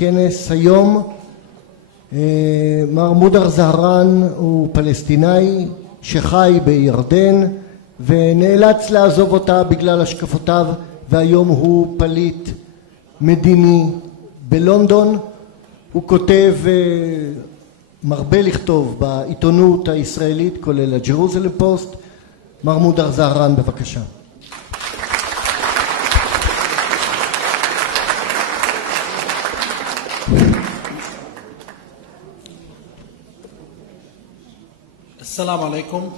בכנס היום. מר מודר זהרן הוא פלסטיני שחי בירדן ונאלץ לעזוב אותה בגלל השקפותיו, והיום הוא פליט מדיני בלונדון. הוא כותב, מרבה לכתוב בעיתונות הישראלית, כולל הג'רוזלם פוסט. מר מודר זהרן, בבקשה. Assalamu alaikum.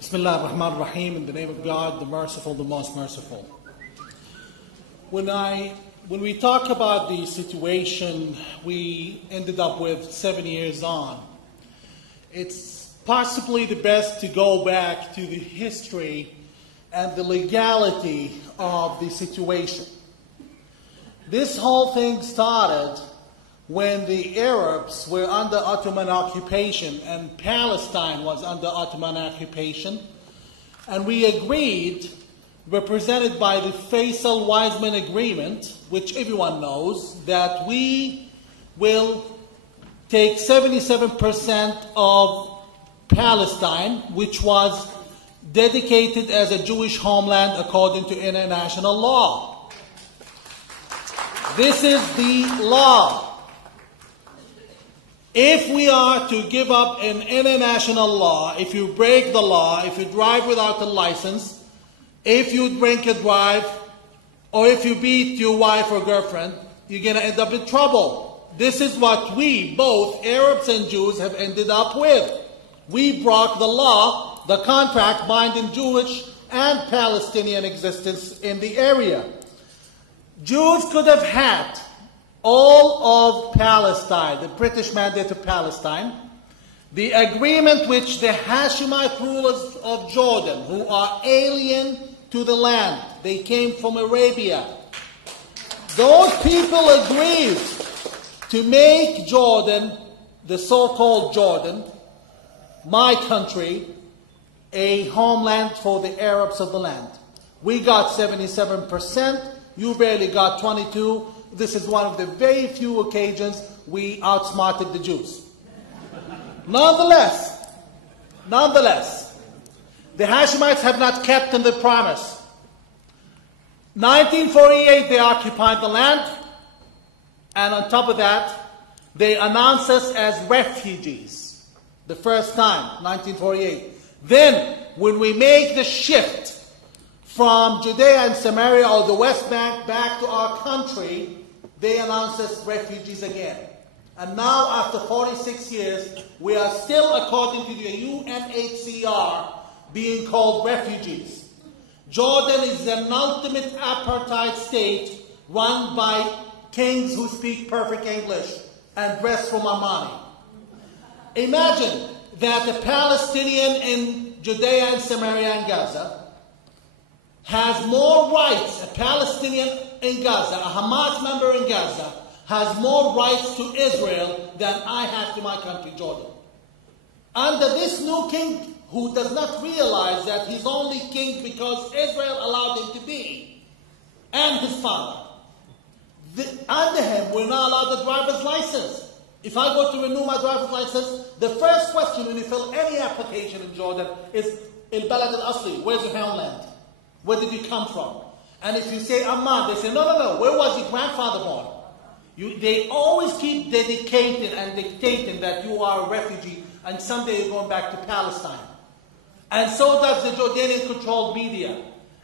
Bismillah ar-Rahman ar-Rahim, in the name of God, the merciful, the most merciful. When we talk about the situation we ended up with 7 years on, it's possibly the best to go back to the history and the legality of the situation. This whole thing started when the Arabs were under Ottoman occupation and Palestine was under Ottoman occupation, and we agreed, represented by the Faisal-Weizmann Agreement, which everyone knows, that we will take 77% of Palestine, which was dedicated as a Jewish homeland according to international law. This is the law. If we are to give up an international law, if you break the law, if you drive without a license, if you drink and drive, or if you beat your wife or girlfriend, you're going to end up in trouble. This is what we, both Arabs and Jews, have ended up with. We broke the law, the contract binding Jewish and Palestinian existence in the area. Jews could have had all of Palestine, the British Mandate of Palestine, the agreement which the Hashemite rulers of Jordan, who are alien to the land, they came from Arabia. Those people agreed to make Jordan, the so-called Jordan, my country, a homeland for the Arabs of the land. We got 77%, you barely got 22%. This is one of the very few occasions we outsmarted the Jews. Nonetheless, the Hashemites have not kept in the promise. 1948, they occupied the land, and on top of that, they announced us as refugees. The first time, 1948. Then, when we make the shift from Judea and Samaria or the West Bank back to our country, they announced us refugees again. And now, after 46 years, we are still, according to the UNHCR, being called refugees. Jordan is an ultimate apartheid state run by kings who speak perfect English and dress from Armani. Imagine that a Palestinian in Judea and Samaria and Gaza has more rights, a Palestinian in Gaza, a Hamas member in Gaza, has more rights to Israel than I have to my country, Jordan. Under this new king, who does not realize that he's only king because Israel allowed him to be, and his father, under him, we're not allowed a driver's license. If I go to renew my driver's license, the first question when you fill any application in Jordan is, Il Balad al-Asli, where's your homeland? Where did you come from? And if you say Amman, they say, no, where was your grandfather born? They always keep dedicating and dictating that you are a refugee and someday you're going back to Palestine. And so does the Jordanian-controlled media.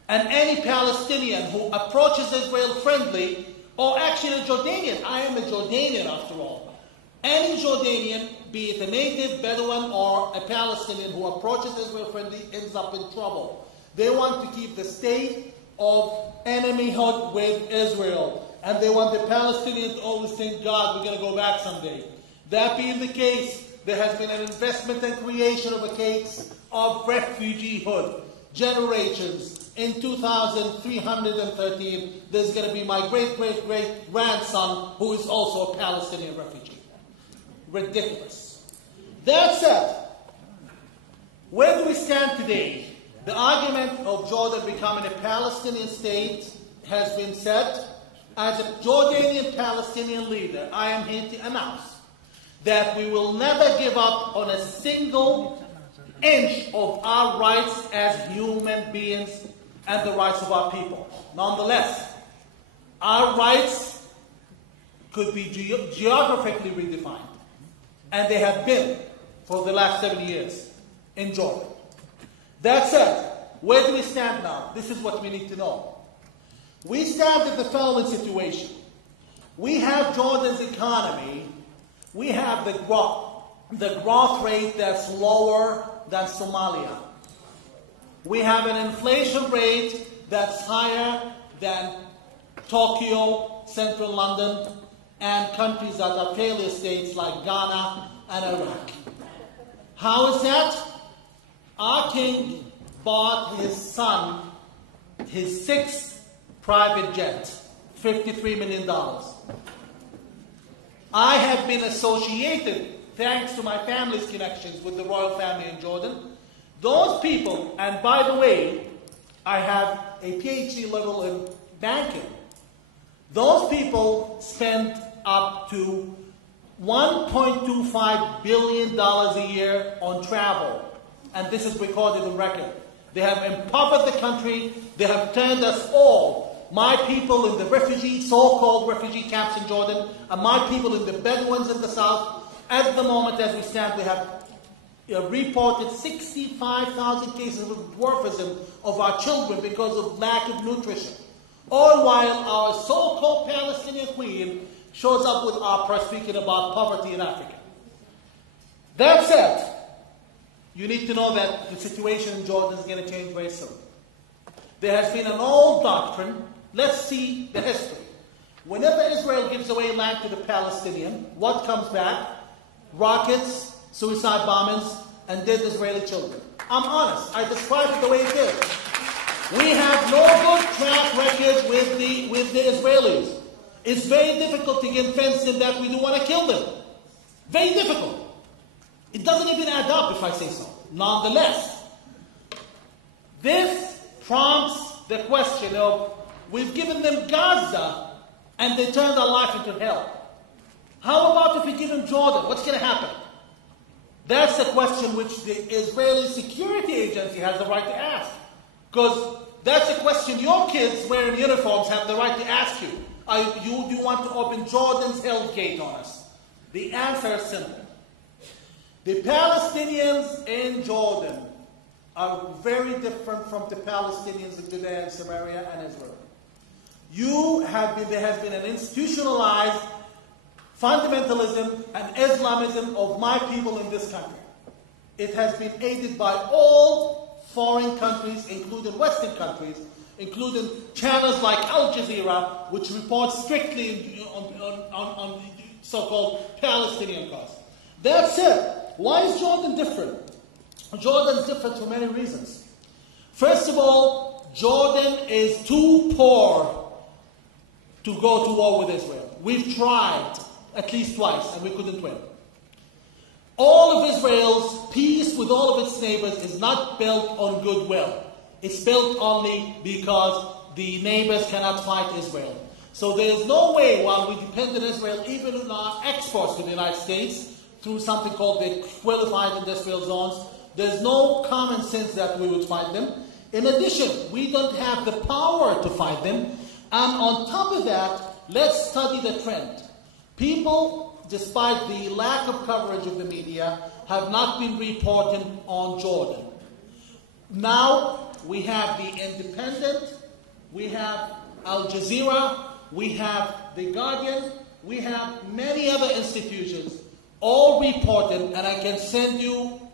And any Palestinian who approaches Israel friendly, or actually a Jordanian, I am a Jordanian after all. Any Jordanian, be it a native, Bedouin, or a Palestinian who approaches Israel friendly ends up in trouble. They want to keep the state of enemyhood with Israel. And they want the Palestinians to always think, God, we're going to go back someday. That being the case, there has been an investment and creation of a case of refugeehood. Generations. In 2313, there's going to be my great-great-great-grandson who is also a Palestinian refugee. Ridiculous. That said, where do we stand today? The argument of Jordan becoming a Palestinian state has been set. as a Jordanian Palestinian leader, I am here to announce that we will never give up on a single inch of our rights as human beings and the rights of our people. Nonetheless, our rights could be geographically redefined, and they have been for the last 70 years in Jordan. That said, where do we stand now? This is what we need to know. We stand in the following situation. We have Jordan's economy. We have the growth rate that's lower than Somalia. We have an inflation rate that's higher than Tokyo, central London, and countries that are failure states like Ghana and Iraq. How is that? Our king bought his son his sixth private jet, $53 million. I have been associated, thanks to my family's connections with the royal family in Jordan. Those people, and by the way, I have a PhD level in banking. Those people spend up to $1.25 billion a year on travel. And this is recorded in record. They have impoverished the country. They have turned us all, my people in the so-called refugee camps in Jordan, and my people in the Bedouins in the south. At the moment, as we stand, we have reported 65,000 cases of dwarfism of our children because of lack of nutrition. All while our so-called Palestinian queen shows up with opera speaking about poverty in Africa. That said, you need to know that the situation in Jordan is going to change very soon. There has been an old doctrine. Let's see the history. Whenever Israel gives away land to the Palestinian, what comes back? Rockets, suicide bombings, and dead Israeli children. I'm honest. I describe it the way it is. We have no good track record with the Israelis. It's very difficult to convince them that we do want to kill them. Very difficult. It doesn't even add up if I say so. Nonetheless, this prompts the question of, we've given them Gaza and they turned our life into hell. How about if we give them Jordan? What's going to happen? That's a question which the Israeli security agency has the right to ask. Because that's a question your kids wearing uniforms have the right to ask you. Do you want to open Jordan's hell gate on us? The answer is simple. The Palestinians in Jordan are very different from the Palestinians in Judea and Samaria and Israel. There has been an institutionalized fundamentalism and Islamism of my people in this country. It has been aided by all foreign countries, including Western countries, including channels like Al Jazeera, which report strictly on so-called Palestinian cause. That's it. Why is Jordan different? Jordan is different for many reasons. First of all, Jordan is too poor to go to war with Israel. We've tried at least twice, and we couldn't win. All of Israel's peace with all of its neighbors is not built on goodwill. It's built only because the neighbors cannot fight Israel. So there is no way, while we depend on Israel, even in our exports to the United States, through something called the qualified industrial zones, there's no common sense that we would fight them. In addition, we don't have the power to fight them. And on top of that, let's study the trend. People, despite the lack of coverage of the media, have not been reporting on Jordan. Now, we have the Independent, we have Al Jazeera, we have The Guardian, we have many other institutions, all reported, and I can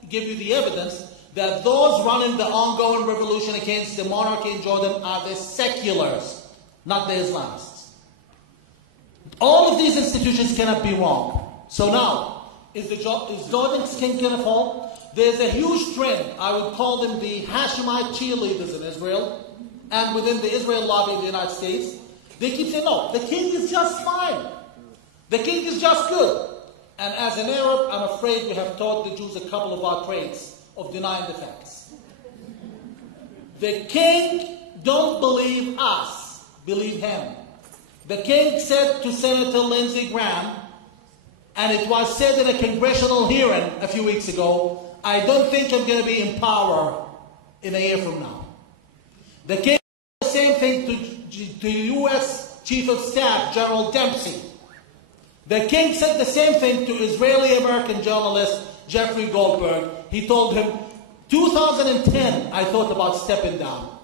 give you the evidence, that those running the ongoing revolution against the monarchy in Jordan are the seculars, not the Islamists. All of these institutions cannot be wrong. So now, is Jordan's king going to fall? There's a huge trend. I would call them the Hashemite cheerleaders in Israel and within the Israel lobby in the United States. They keep saying, no, the king is just fine. The king is just good. And as an Arab, I'm afraid we have taught the Jews a couple of our traits of denying the facts. The king don't believe us, believe him. The king said to Senator Lindsey Graham, and it was said in a congressional hearing a few weeks ago, I don't think I'm going to be in power in a year from now. The king said the same thing to U.S. Chief of Staff General Dempsey. The king said the same thing to Israeli-American journalist Jeffrey Goldberg. He told him, 2010, I thought about stepping down.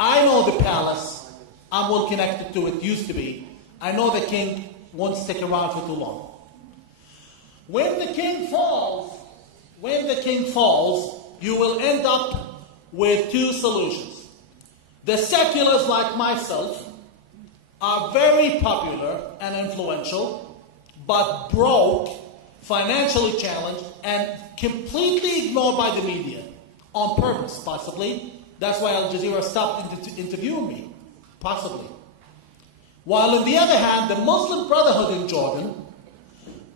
I know the palace. I'm well connected to it, used to be. I know the king won't stick around for too long. When the king falls, you will end up with two solutions. The seculars like myself are very popular and influential, but broke, financially challenged, and completely ignored by the media, on purpose, possibly. That's why Al Jazeera stopped interviewing me, possibly. While on the other hand, the Muslim Brotherhood in Jordan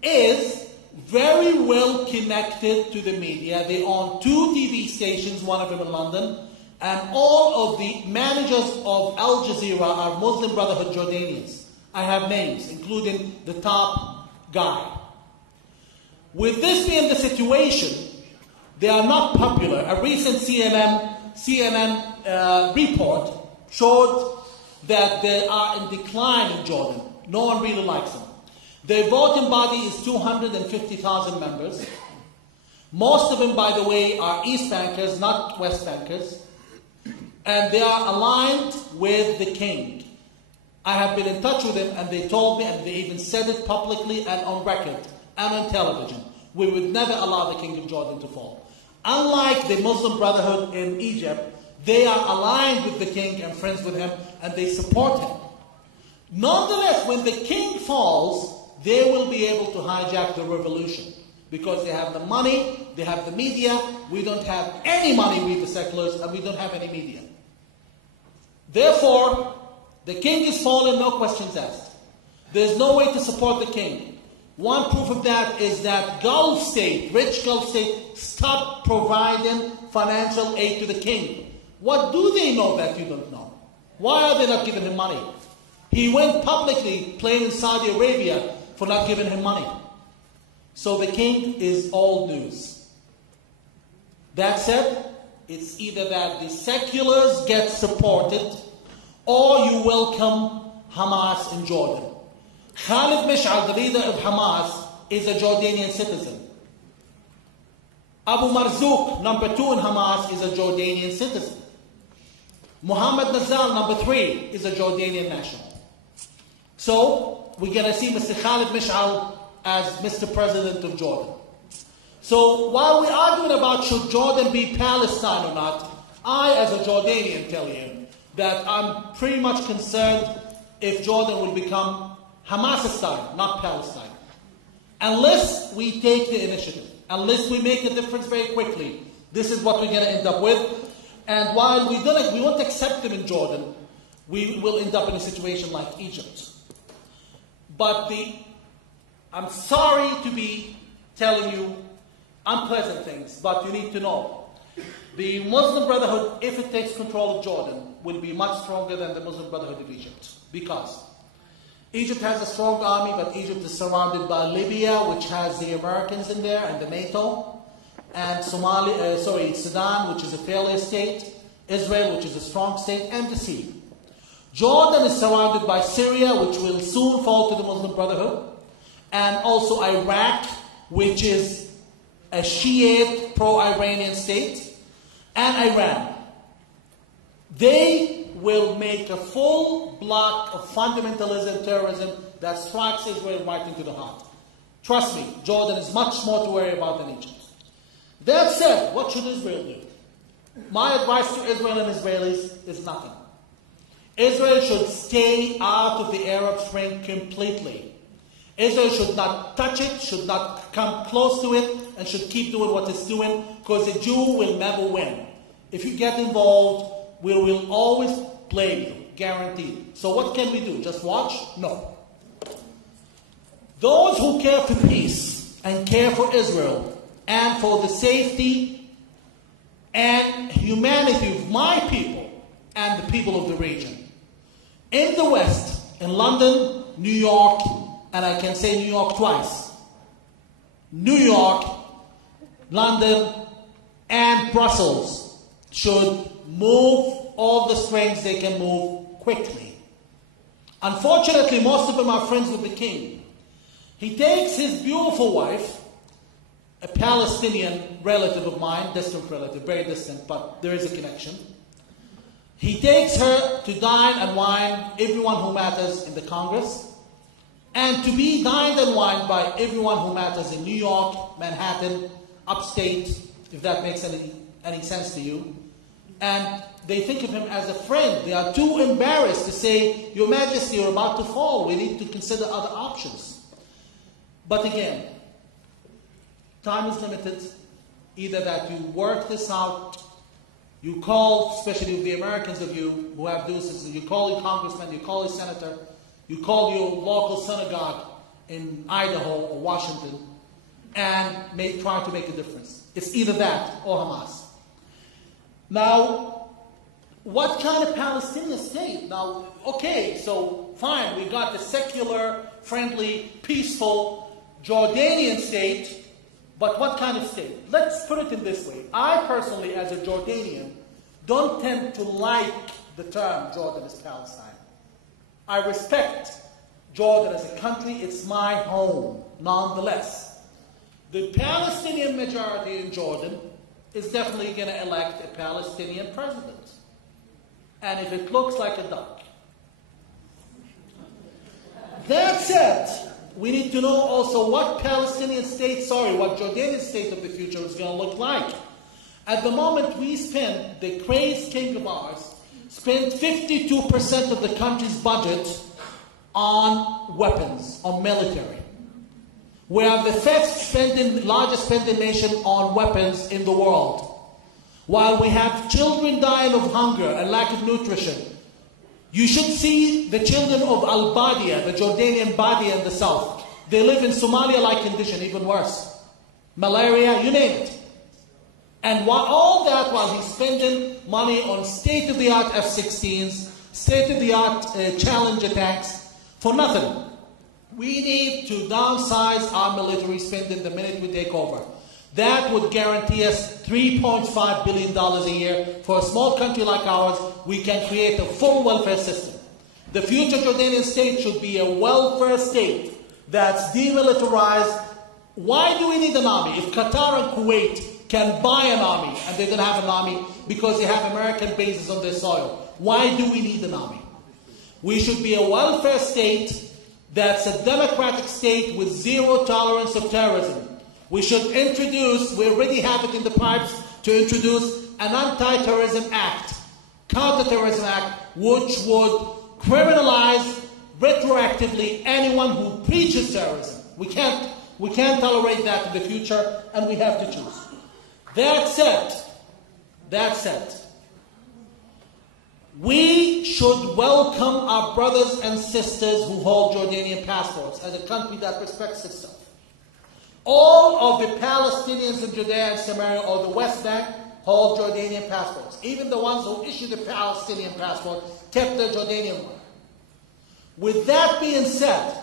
is very well connected to the media. They own 2 TV stations, one of them in London, and all of the managers of Al Jazeera are Muslim Brotherhood Jordanians. I have names, including the top guy. With this being the situation, they are not popular. A recent CNN report showed that they are in decline in Jordan. No one really likes them. Their voting body is 250,000 members. Most of them, by the way, are East Bankers, not West Bankers. And they are aligned with the king. I have been in touch with them, and they told me, and they even said it publicly and on record and on television, we would never allow the king of Jordan to fall. Unlike the Muslim Brotherhood in Egypt, they are aligned with the king and friends with him, and they support him. Nonetheless, when the king falls, they will be able to hijack the revolution because they have the money, they have the media. We don't have any money, we the seculars, and we don't have any media. Therefore, the king is fallen, no questions asked. There's no way to support the king. One proof of that is that Gulf state, rich Gulf state, stopped providing financial aid to the king. What do they know that you don't know? Why are they not giving him money? He went publicly blaming Saudi Arabia for not giving him money. So the king is old news. That said, it's either that the seculars get supported or you welcome Hamas in Jordan. Khalid Mish'al, the leader of Hamas, is a Jordanian citizen. Abu Marzouk, number 2 in Hamas, is a Jordanian citizen. Mohammed Nazal, number 3, is a Jordanian national. So, we're going to see Mr. Khalid Mish'al as Mr. President of Jordan. So, while we're arguing about should Jordan be Palestine or not, I, as a Jordanian, tell you that I'm pretty much concerned if Jordan will become Hamasistine, not Palestine. Unless we take the initiative, unless we make a difference very quickly, this is what we're going to end up with. And while we won't accept them in Jordan, we will end up in a situation like Egypt. But I'm sorry to be telling you unpleasant things, but you need to know. The Muslim Brotherhood, if it takes control of Jordan, will be much stronger than the Muslim Brotherhood of Egypt. Because Egypt has a strong army, but Egypt is surrounded by Libya, which has the Americans in there, and the NATO. And Sudan, which is a failure state, Israel, which is a strong state, and the sea. Jordan is surrounded by Syria, which will soon fall to the Muslim Brotherhood, and also Iraq, which is a Shiite pro-Iranian state, and Iran. They will make a full block of fundamentalism, terrorism that strikes Israel right into the heart. Trust me, Jordan is much more to worry about than Egypt. That said, what should Israel do? My advice to Israel and Israelis is nothing. Israel should stay out of the Arab Spring completely. Israel should not touch it, should not come close to it, and should keep doing what it's doing, because the Jew will never win. If you get involved, we will always blame you, guaranteed. So what can we do? Just watch? No. Those who care for peace and care for Israel and for the safety and humanity of my people and the people of the region In the West, in London, New York, and I can say New York twice, New York, London, and Brussels should move all the strings they can move quickly. Unfortunately, most of them are friends with the king. He takes his beautiful wife, a Palestinian relative of mine, distant relative, very distant, but there is a connection. He takes her to dine and wine everyone who matters in the Congress, and to be dined and wined by everyone who matters in New York, Manhattan, upstate, if that makes any sense to you. And they think of him as a friend. They are too embarrassed to say, Your Majesty, you're about to fall. We need to consider other options. But again, time is limited. Either that you work this out, you call, especially with the Americans of you who have dual citizenship, you call your congressman, you call your senator, you call your local synagogue in Idaho or Washington, and try to make a difference. It's either that or Hamas. Now, what kind of Palestinian state? Now, okay, so fine, we got the secular, friendly, peaceful Jordanian state, but what kind of state? Let's put it in this way. I personally, as a Jordanian, don't tend to like the term Jordan is Palestine. I respect Jordan as a country. It's my home, nonetheless. The Palestinian majority in Jordan is definitely going to elect a Palestinian president. And if it looks like a duck. That said, we need to know also what what Jordanian state of the future is going to look like. At the moment, the crazed king of ours, spent 52% of the country's budget on weapons, on military. We are the largest spending nation on weapons in the world. While we have children dying of hunger and lack of nutrition, you should see the children of Al-Badia, the Jordanian Badia in the south. They live in Somalia-like condition, even worse. Malaria, you name it. And all that while he's spending money on state-of-the-art F-16s, state-of-the-art Challenger tanks, for nothing. We need to downsize our military spending the minute we take over. That would guarantee us $3.5 billion a year. For a small country like ours, we can create a full welfare system. The future Jordanian state should be a welfare state that's demilitarized. Why do we need an army? If Qatar and Kuwait can buy an army, and they don't have an army because they have American bases on their soil, why do we need an army? We should be a welfare state that's a democratic state with zero tolerance of terrorism. We should we already have it in the pipes, to introduce an anti-terrorism act, counter-terrorism act, which would criminalize retroactively anyone who preaches terrorism. We can't tolerate that in the future, and we have to choose. That said, we should welcome our brothers and sisters who hold Jordanian passports as a country that respects itself. All of the Palestinians in Judea and Samaria or the West Bank hold Jordanian passports. Even the ones who issued the Palestinian passport kept their Jordanian one. With that being said,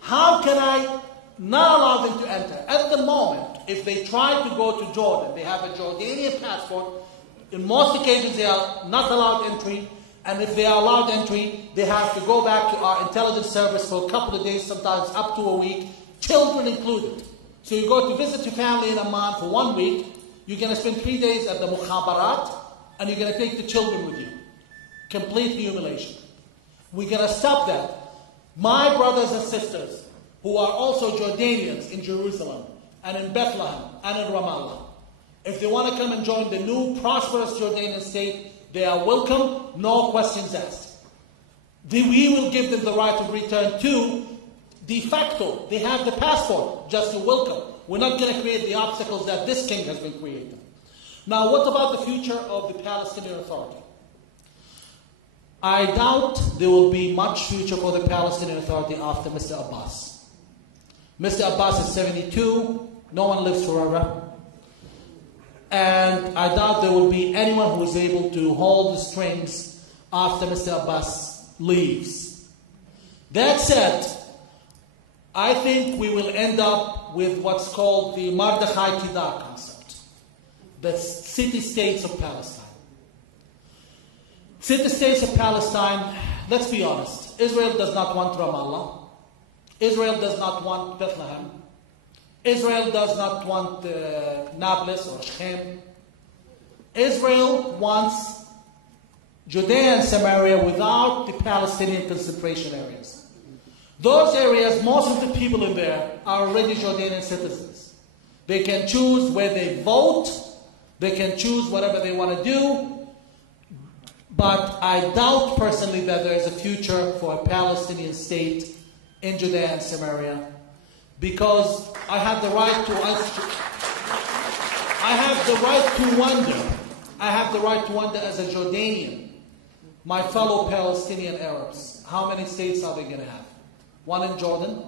how can I not allow them to enter? At the moment, if they try to go to Jordan, they have a Jordanian passport. In most occasions, they are not allowed entry. And if they are allowed entry, they have to go back to our intelligence service for a couple of days, sometimes up to a week, children included. So you go to visit your family in Amman for 1 week, you're going to spend 3 days at the Mukhabarat, and you're going to take the children with you. Complete humiliation. We're going to stop that. My brothers and sisters, who are also Jordanians in Jerusalem, and in Bethlehem, and in Ramallah, if they want to come and join the new prosperous Jordanian state, they are welcome, no questions asked. We will give them the right of return to de facto. They have the passport just to welcome. We're not going to create the obstacles that this king has been creating. Now, what about the future of the Palestinian Authority? I doubt there will be much future for the Palestinian Authority after Mr. Abbas. Mr. Abbas is 72. No one lives forever. And I doubt there will be anyone who is able to hold the strings after Mr. Abbas leaves. That said, I think we will end up with what's called the Mardechai Kidar concept, the city-states of Palestine. City-states of Palestine, let's be honest, Israel does not want Ramallah. Israel does not want Bethlehem. Israel does not want Nablus or Shechem. Israel wants Judea and Samaria without the Palestinian concentration areas. Those areas, most of the people in there are already Jordanian citizens. They can choose where they vote. They can choose whatever they want to do. But I doubt personally that there is a future for a Palestinian state in Judea and Samaria, because I have the right to wonder. I have the right to wonder as a Jordanian, my fellow Palestinian Arabs, how many states are they going to have? One in Jordan,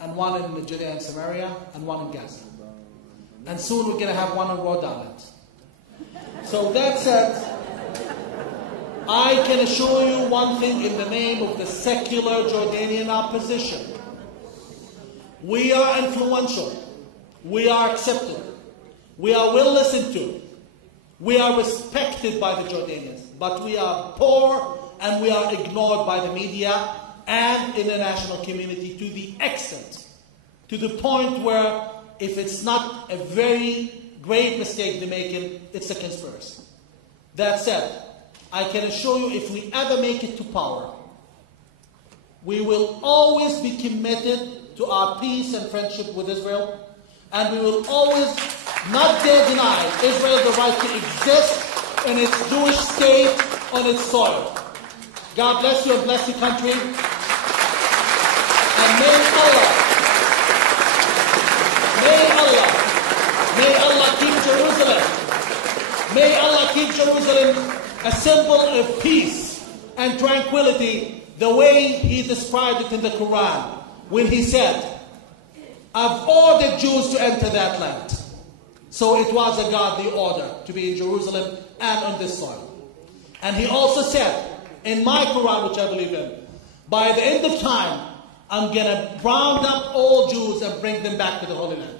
and one in Judea and Samaria, and one in Gaza. And soon we're going to have one in Rhode Island. So that said, I can assure you one thing in the name of the secular Jordanian opposition. We are influential. We are accepted. We are well listened to. We are respected by the Jordanians. But we are poor and we are ignored by the media and international community to the extent, to the point where if it's not a very great mistake they're making, it's a conspiracy. That said, I can assure you if we ever make it to power, we will always be committed to our peace and friendship with Israel, and we will always not dare deny Israel the right to exist in its Jewish state on its soil. God bless you and bless your country. And may Allah keep Jerusalem. May Allah keep Jerusalem a symbol of peace and tranquility, the way He described it in the Quran, when He said, I've ordered Jews to enter that land. So it was a godly order to be in Jerusalem and on this soil. And He also said, in my Quran, which I believe in, by the end of time, I'm going to round up all Jews and bring them back to the Holy Land.